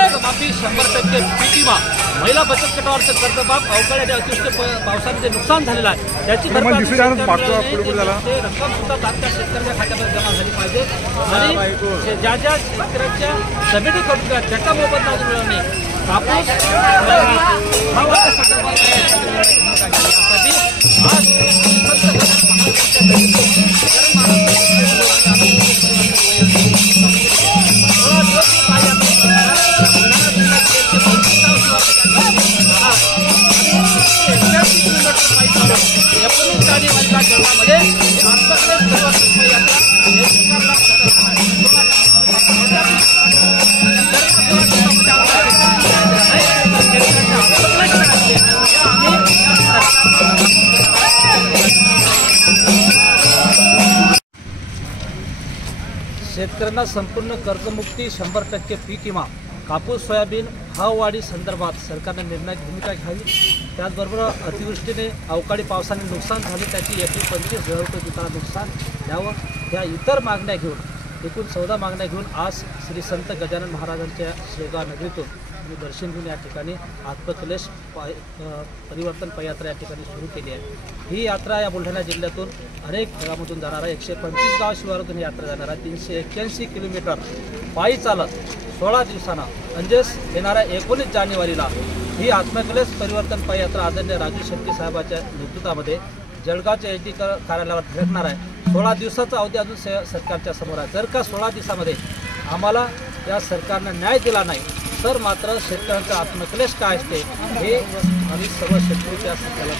कर्जमाफी 100% पीक, महिला बचत गटावरचं कर्जमाफ अवकाळी आणि अतिवृष्टी पावसाने जे नुकसान झालेलं आहे त्याची रक्कम सुद्धा तात्काळ शेतकऱ्यांच्या खात्यामध्ये जमा झाली पाहिजे आणि ज्या ज्या शेतकऱ्यांच्या जमिनीकडून त्याचा मोबदला मिळवणे कापूस शेतकऱ्यांना संपूर्ण कर्जमुक्ती 100% पीक विमा कापूस सोयाबीन भाववाढी संदर्भात सरकारने निर्णायक भूमिका घ्यावी। त्याचबरोबर अतिवृष्टीने अवकाळी पावसाने नुकसान झाले त्याची एकूण 25,000 रुपये पिकाला नुकसान द्यावं या इतर मागण्या घेऊन एकूण 14 मागण्या घेऊन आज श्री संत गजानन महाराजांच्या शेगाव नगरीतून दर्शन घेऊन या ठिकाणी आत्मक्लेश परिवर्तन पदयात्रा या ठिकाणी सुरू केली आहे। ही यात्रा या बुलढाणा जिल्ह्यातून अनेक भागामधून जाणार आहे। 125 गाव शिवारातून ही यात्रा जाणार आहे। 381 किलोमीटर पायी चालत 16 दिवसांना म्हणजेच येणाऱ्या 19 जानेवारीला ही आत्मक्लेश परिवर्तन पदयात्रा आदरणीय राजू शेट्टी साहेबांच्या नेतृत्वामध्ये जळगावच्या एसडी कार्यालयावर भेटणार आहे। 16 दिवसाचा अवधी अजून सरकारच्या समोर आहे। जर का 16 दिवसामध्ये आम्हाला या सरकारने न्याय दिला नाही तर मात्र शेतकऱ्यांचा आत्मक्लेश काय असते हे आम्ही सर्व शेतकरी त्या सरकारला